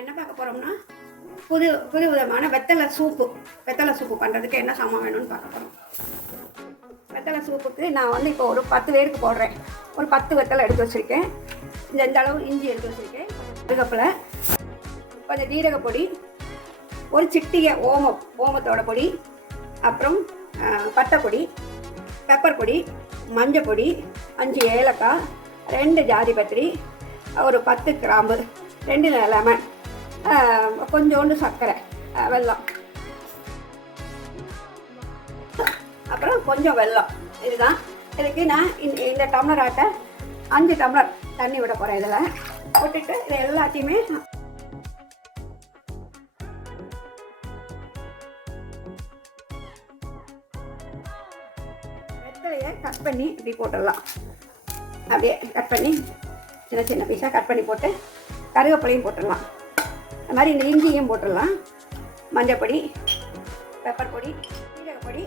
என்ன பார்க்க போகிறோம்னா புது புது விதமான வெத்தலை சூப்பு பண்ணுறதுக்கு என்ன சாமான் வேணும்னு பார்க்க போகிறோம். வெத்தலை சூப்புக்கு நான் வந்து இப்போ ஒரு 10 பேருக்கு போடுறேன். ஒரு 10 வெத்தலை எடுத்து வச்சுருக்கேன். இந்த அளவு இஞ்சி எடுத்து வச்சுருக்கேன். கருவேப்பிலை, கொஞ்சம் ஜீரகப்பொடி, ஒரு சிட்டிகை ஓமத்தோட பொடி, அப்புறம் பட்டைப்பொடி, பெப்பர் பொடி, மஞ்சள் பொடி, 5 ஏலக்காய், 2 ஜாதி பத்திரி, ஒரு 10 கிராம்பு, 2 லெமன், கொஞ்சோண்டு சர்க்கரை, வெல்லம், அப்புறம் கொஞ்சம் வெல்லம். இதுதான். இதுக்கு நான் இந்த டம்ளர் ஆட்டை 5 டம்ளர் தண்ணி விட போகிறேன். இதில் போட்டுட்டு இது எல்லாத்தையுமே வெத்தலையை கட் பண்ணி இப்படி போட்டுடலாம். அப்படியே கட் பண்ணி சின்ன சின்ன பீஸாக கட் பண்ணி போட்டு கருவேப்பிலையும் போட்டுடலாம். அது மாதிரி இந்த இஞ்சியும் போட்டுடலாம். மஞ்சள் பொடி, பெப்பர் பொடி, ஜீரகப்பொடி,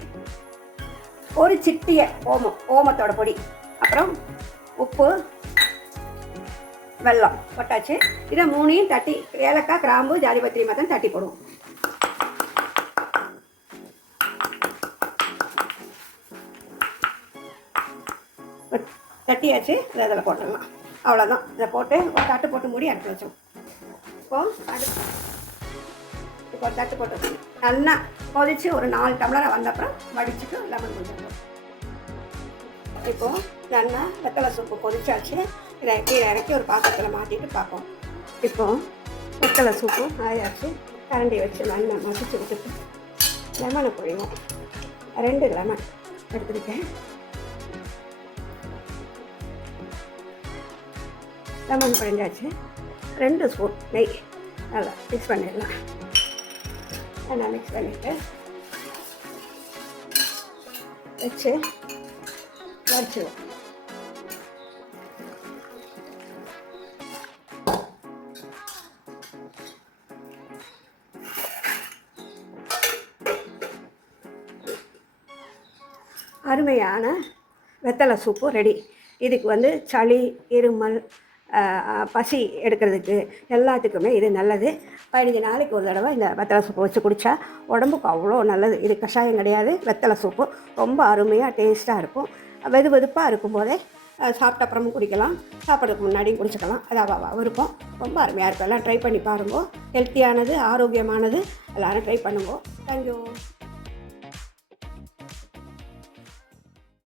ஒரு சிட்டிகை ஓமத்தோட பொடி, அப்புறம் உப்பு, வெல்லம் போட்டாச்சு. இதை 3ஐயும் தட்டி, ஏலக்காய், கிராம்பு, ஜாதிபத்திரி மட்டும் தட்டி போடுவோம். தட்டியாச்சு. இதை அதில் போட்டுடலாம். அவ்வளோதான். இதை போட்டு ஒரு தட்டு போட்டு மூடி அடுத்து வச்சோம். இப்போ ஒரு தட்டு போட்டு நல்லா கொதிச்சு ஒரு 4 டம்ளரை வந்தப்புறம் வடிச்சுட்டு லெமன் கொஞ்சம். இப்போது நல்லா வெத்தலை சூப்பு கொதிச்சாச்சு. இதை கீழே இறக்கி ஒரு பாத்திரத்தில் மாற்றிட்டு பார்ப்போம். இப்போது வெத்தலை சூப்பு ஆயாச்சு. கரண்டி வச்சு நல்லா மசிச்சு விட்டுட்டு லெமனை பொழிவோம். 2 லெமன் எடுத்துருக்கேன். லெமன் பொழிஞ்சாச்சு. 2 ஸ்பூன் நெய் நல்லா மிக்ஸ் பண்ணிடலாம். நல்லா மிக்ஸ் பண்ணிவிட்டு வச்சு வச்சுருவோம். அருமையான வெத்தலை சூப்பு ரெடி. இதுக்கு வந்து சளி, இருமல், பசி எடுக்கிறதுக்கு எல்லாத்துக்குமே இது நல்லது. 15 நாளைக்கு ஒரு தடவை இந்த வெத்தலை சூப்பு வச்சு குடித்தா உடம்புக்கு அவ்வளோ நல்லது. இது கஷாயம் கிடையாது, வெத்தலை சூப்பு. ரொம்ப அருமையாக டேஸ்ட்டாக இருக்கும். வெதுப்பாக இருக்கும்போதே சாப்பிட்ட அப்புறமும் குடிக்கலாம், சாப்பிட்றதுக்கு முன்னாடியும் குடிச்சிக்கலாம். அதான் விருப்பம். ரொம்ப அருமையாக இருக்கும். எல்லாம் ட்ரை பண்ணி பாருங்க. ஹெல்த்தியானது, ஆரோக்கியமானது. எல்லோரும் ட்ரை பண்ணுங்க. தேங்க்யூ.